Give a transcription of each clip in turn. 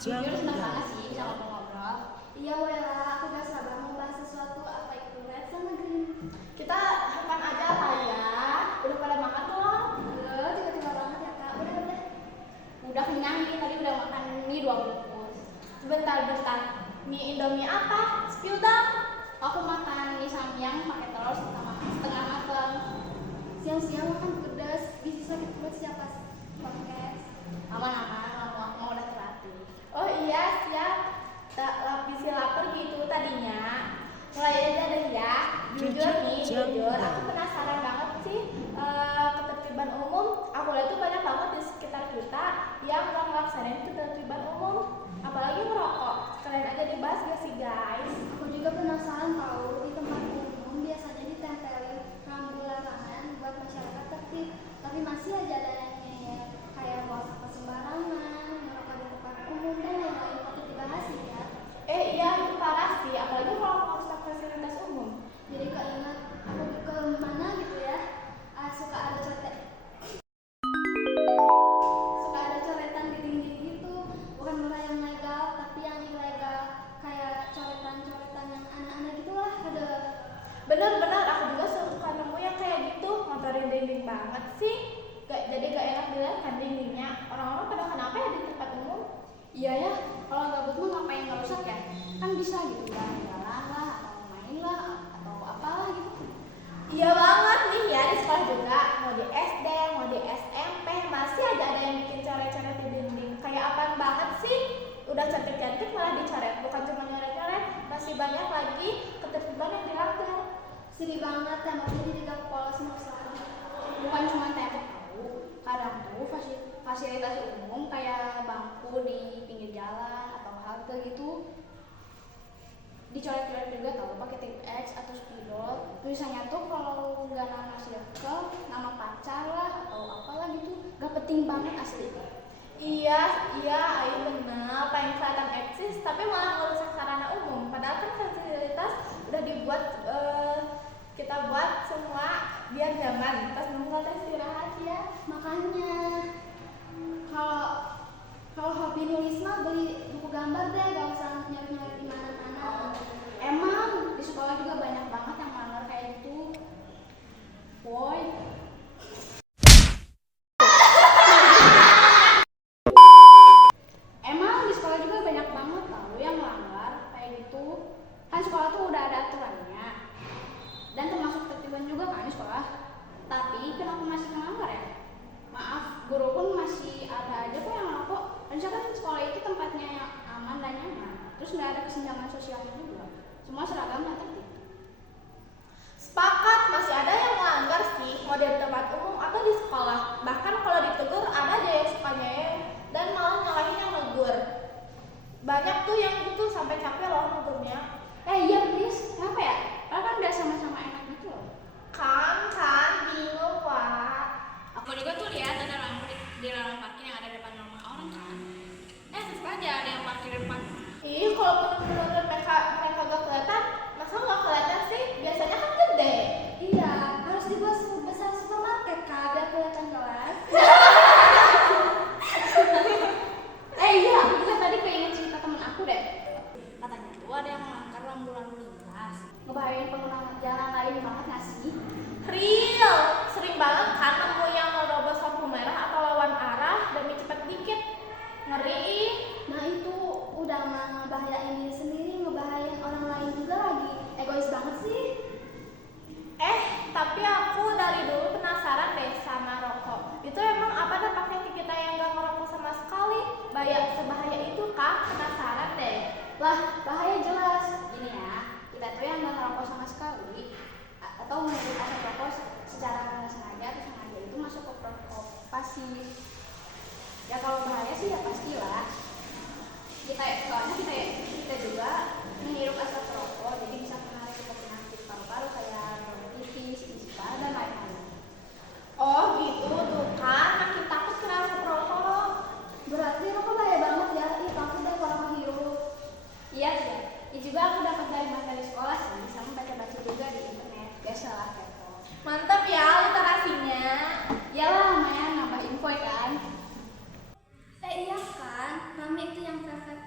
Jujur senang banget sih bisa ngobrol-ngobrol. Iya Wela, aku gak sabar mau bahas sesuatu apa itu red sama green. Kita makan aja lah ya. Udah pada makan belum? Belum, tiba-tiba banget ya kak. Udah. Udah kenyang nih, tadi udah makan mie 2 bungkus. Bentar. Mie Indomie apa? Spill dong. Aku makan mie samyang pakai telur setengah matang. Siang-siang makan pedas, gizi sakit perut siapa podcast? Aman-aman, aku mau udah terlatih. Oh iya, siap. Tak lapisi lapar gitu tadinya. Mulai aja deh ya. Jujur, aku penasaran banget sih ketertiban umum. Aku lihat tuh banyak banget di sekitar kita yang nggak ngelaksanain ketertiban umum. Apalagi merokok. Kalian aja dibahas gak sih guys? Aku juga penasaran tahu di tempat umum biasanya ditempelin rambu larangan buat masyarakat tertib. Tapi masih aja ada yang ngeyel kayak buang sampah sembarangan, merokok di tempat umum dan lain-lain. Patut dibahas sih ya. Iya itu parah sih, apalagi kalau merusak fasilitas umum. Jadi keinget aku ke mana gitu ya, suka ada coretan di dinding gitu, bukan malah yang legal tapi yang ilegal, kayak coretan-coretan yang aneh-aneh gitulah. Ada bener aku juga suka nemu yang kayak gitu, ngotorin dinding banget sih. Jadi gak enak dilihat kan dindingnya. Orang-orang pada kenapa ya di tempat umum? Iya ya, kalau gabut mah ngapain ngerusak ya? Kan bisa gitu jalan-jalan lah, atau main lah, atau apalah gitu. Iya banget nih ya, di sekolah juga, mau di SD, mau di SMP, masih aja ada yang bikin coret-coret di dinding. Kayak apaan banget sih? Udah cantik-cantik malah dicoret, bukan cuma nyoret-nyoret, masih banyak lagi ketertiban yang dilanggar. Sedih banget, temboknya jadi gak polos maksudnya. Bukan cuma tembok tahu, kadang tuh fasilitas umum kayak bangku di pinggir jalan atau halte gitu dicoret-coret juga tahu pakai tip X atau spidol. Tulisannya tuh kalau nggak nama circle, nama pacar lah atau apalah gitu, gak penting banget asli. Iya, ayo benar, pengen kelihatan eksis tapi malah ngerusak sarana umum. Padahal kan fasilitas udah dibuat kita buat semua biar nyaman pas nunggu istirahat ya. Makanya kalau hobi nulis mah beli buku gambar deh, gak usah nyari-nyari di mana-mana. Emang di sekolah juga banyak banget yang mager kayak gitu. Boy. Emang di sekolah juga banyak banget tahu yang melanggar kayak gitu. Kan sekolah tuh udah ada aturannya. Dan termasuk tertiban juga kan di sekolah. Tapi kenapa masih melanggar ya? Maaf, guru pun masih ada aja kok yang ngerokok. Kan sekolah itu tempatnya yang aman dan nyaman. Terus nggak ada kesenjangan sosialnya juga. Semua seragam dan tertib. Sepakat, masih ada yang melanggar sih, mau di tempat umum atau di sekolah. Bahkan kalau ditegur ada aja yang suka nyayang dan malah nyalahin yang negur. Banyak tuh yang gitu sampai capek loh negurnya. Iya please, kenapa ya? Kan udah sama-sama enak gitu loh. Kan bingung Pak. Aku juga tuh lihat ada lampu di lahan parkir yang ada di depan rumah orang kan. Tetep aja ada yang parkir di depan. Kalau menurut mereka gak kelihatan, masa gak kelihatan sih? Biasanya kan gede. Iya, harus dibuat sebesar supermarket kak, biar kelihatan jelas. Iya, aku juga tadi keinget cerita temen aku deh. Katanya tuh ada yang melanggar lampu lintas. Ngebahayain pengguna jalan lain banget gak sih? Real, sering banget kan nemu yang nerobos lampu merah atau lawan arah demi cepet dikit. Ngeri. Nah itu udah ngebahayain diri sendiri, ngebahayain orang lain juga lagi. Egois banget sih. Tapi aku dari dulu penasaran deh sama rokok. Itu emang apa dampaknya ke kita yang gak ngerokok sama sekali? Sebahaya itu kah? Penasaran deh. Lah, bahaya jelas. Gini ya, kita tuh yang gak ngerokok sama sekali atau menghirup asap rokok secara nggak sengaja atau sengaja itu masuk ke perokok pasif. Ya kalau bahaya sih ya pastilah. Soalnya kita juga menghirup asap rokok, jadi bisa kena resiko penyakit paru-paru kayak bronkitis, ispa dan lain-lain. Oh gitu tuh kan, makin takut kena asap rokok. Berarti rokok bahaya banget ya, takut deh kalau menghirup. Iya. Ini juga aku dapat dari materi sekolah sih, sama baca-baca juga di internet. Biasalah kepo. Mantap ya literasinya. Yalah lumayan nambah info kan. Iya kan, Mami itu yang perfect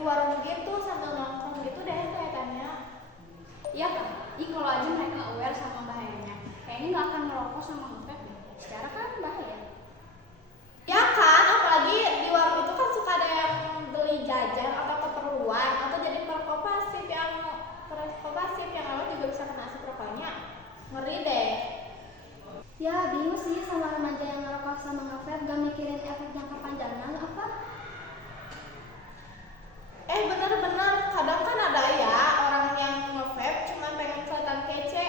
di warung gitu sambil nongkrong gitu deh kelihatannya. Iya kan? Kalau aja mereka aware sama bahayanya, kayaknya nggak akan merokok sama nge-vape deh. Secara kan bahaya. Ya kan, apalagi di warung itu kan suka ada yang beli jajan atau keperluan atau jadi perokok pasif yang lalu juga bisa kena asap rokoknya. Ngeri deh. Ya bingung sih sama remaja yang ngerokok sama nge-vape, gak mikirin efek jangka panjangnya apa? Bener-bener kadang kan ada ya orang yang nge-vape cuma pengen kelihatan kece,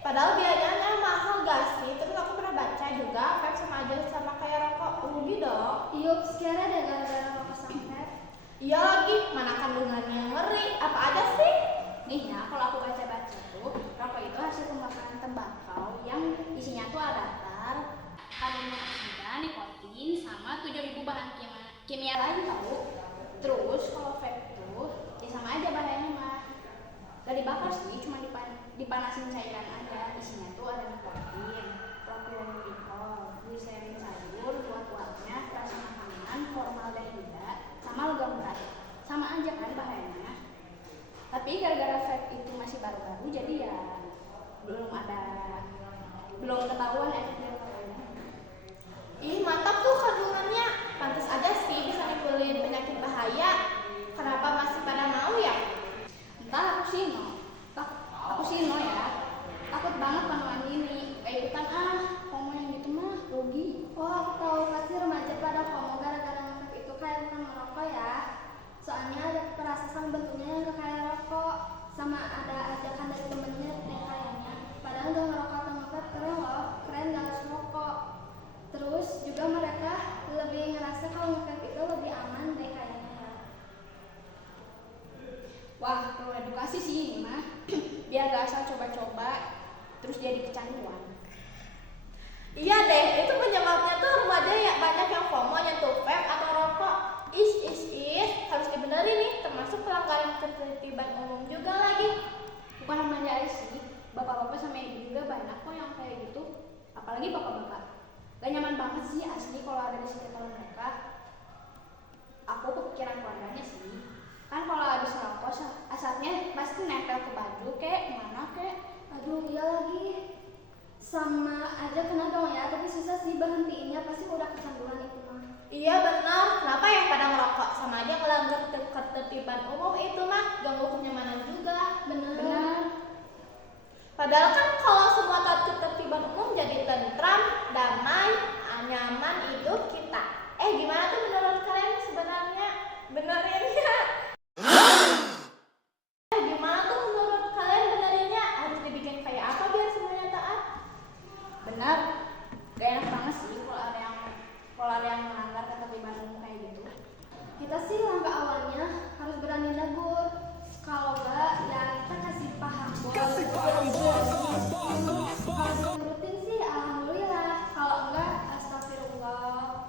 padahal biayanya mahal gak sih? Terus aku pernah baca juga vape sama aja sama kayak rokok, rugi dong. Yups, kira deh gara-gara rokok sama vape. Iya lagi, mana kandungannya ngeri, apa aja sih? Nih ya, kalau aku baca-baca tuh, rokok itu hasil pembakaran tembakau yang isinya tuh ada tar, kandungan oksida, nikotin, sama 7.000 bahan kimia lain tahu. Terus kalau vape tuh, ya sama aja bahayanya mah. Gak dibakar sih, cuma dipanasin cairan aja. Isinya tuh ada nikotin, propioneglikol, gliserin sayur, buat-buatnya, rasa makanan, formaldehida, sama logam berat. Sama aja kan bahayanya. Tapi gara-gara vape itu masih baru-baru, jadi ya belum ketahuan efeknya. Ih mantap tuh kandungannya, pantas aja sih bisa nimbulin penyakit bahaya. Kenapa masih pada mau ya? Entah aku sih no ya, takut banget kandungan ini. Kayak ikutan homo yang gitu mah rugi. Oh aku tahu, pasti remaja pada FOMO gara-gara nge-vape itu kayak bukan merokok ya. Soalnya ada perasaan bentuknya yang kayak rokok, sama ada ajakan dari temennya yang kayaknya. Padahal gak ngerokok atau nge-vape keren loh, keren gak harus rokok. Terus juga mereka lebih ngerasa kalau nge-vape itu lebih aman deh kayaknya ya. Wah, perlu edukasi sih ini mah. Biar gak asal coba-coba terus jadi kecanduan. Iya deh, itu penyebabnya tuh remaja ya banyak yang FOMO nyentuh vape atau rokok. Harus dibenerin nih, termasuk pelanggaran ketertiban umum juga lagi. Bukan remaja sih, bapak-bapak sama ibu juga banyak kok yang kayak gitu. Apalagi bapak-bapak. Gak nyaman banget sih asli kalau ada di sekitar mereka. Aku kepikiran keluarganya sih. Kan kalau habis ngerokok asapnya pasti nempel ke baju kek, mana kek. Aduh iya lagi. Sama aja kena dong ya, tapi susah sih berhentiinnya, pasti udah kecanduan itu mah. Iya benar, kenapa ya pada ngerokok? Sama aja ngelanggar ketertiban umum itu mah, ganggu kenyamanan juga. Bener. Padahal kan kalau semua ketertiban umum jadi tentram, damai, nyaman hidup kita. Gimana tuh menurut kalian sebenarnya? Benerinnya? Gimana tuh menurut kalian benerinnya? Harus dibikin kayak apa biar semuanya taat? Benar, gak enak banget sih kalau ada yang melanggar ketertiban umum kayak gitu. Kita sih langkah awalnya harus berani negur. Kalau enggak ya kita kasih paham. Kalau rutin sih alhamdulillah. Kalau enggak astagfirullah.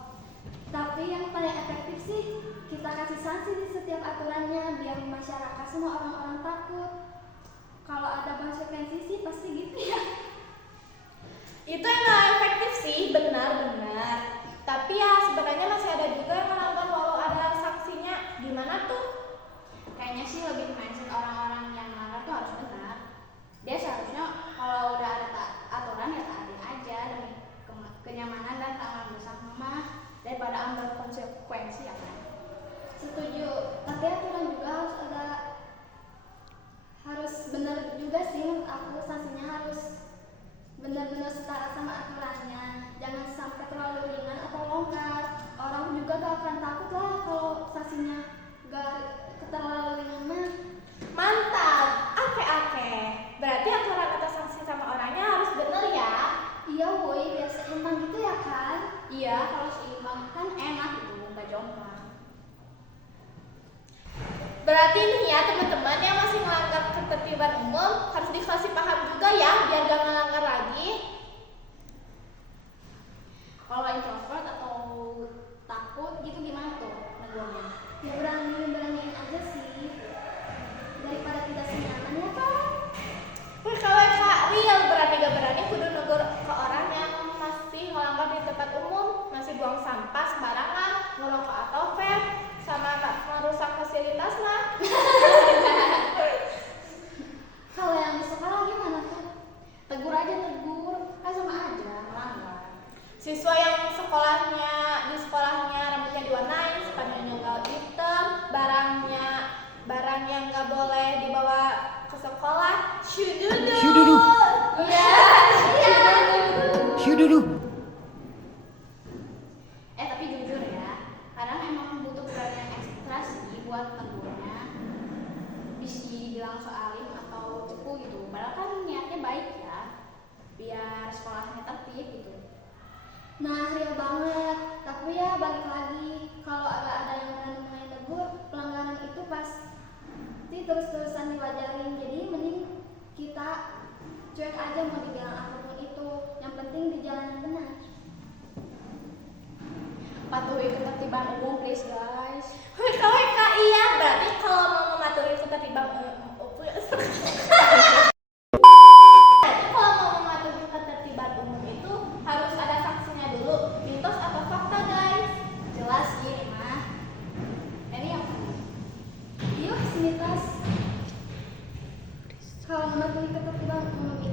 Tapi yang paling efektif sih kita kasih sanksi di setiap aturannya biar masyarakat semua orang-orang takut. Kalau ada konsekuensi sih pasti gitu ya. Itu yang gak efektif sih, benar-benar. Tapi ya sebenarnya masih ada juga yang melanggar walau ada sanksinya. Gimana tuh? Kayaknya sih lebih mindset orang-orang yang melanggar tuh harus benar. Dia seharusnya kalau udah ada aturan ya taatin aja demi kenyamanan dan keamanan bersama daripada ambil konsekuensi ya kan. Setuju. Tapi aturan juga harus benar juga sih. Aku sanksinya harus benar-benar setara sama aturannya, jangan sampai terlalu ringan atau longgar. Orang juga gak akan takut lah kalau sanksinya gak terlalu ringan mah. Mantap, ake. Berarti aturan atau sanksi sama orangnya harus bener ya? Iya woi, biar seimbang gitu ya kan. Iya, kalau seimbang kan enak gitu, nggak jomplang. Berarti nih ya teman-teman yang masih melanggar ketertiban umum harus dikasih paham juga ya biar gak melanggar lagi. Kalau introvert atau takut gitu gimana tuh negurnya? Ya beraniin aja sih, daripada tidak senyaman ya kan. KWK real berani gak berani kudu negur ke orang yang masih melanggar di tempat umum, masih buang sampah sembarangan, ngerokok atau vape, sama merusak fasilitas dibilang soalim atau cepu gitu. Padahal kan niatnya baik ya, biar sekolahnya tertib gitu. Nah, real banget. Tapi ya balik lagi, kalau agak ada yang berani main negur, pelanggaran itu pasti terus-terusan diwajarin. Jadi mending kita cuek aja mau dibilang apapun itu. Yang penting di jalan yang benar. Patuhi ketertiban umum please guys. WKWK iya, berarti kalau mau mematuhi ketertiban umum berarti kalau mau mematuhi ketertiban umum itu harus ada saksinya dulu. Mitos atau fakta guys? Jelas sih ini mah. Ini yang Yuk, mitos. Kalau mematuhi ketertiban umum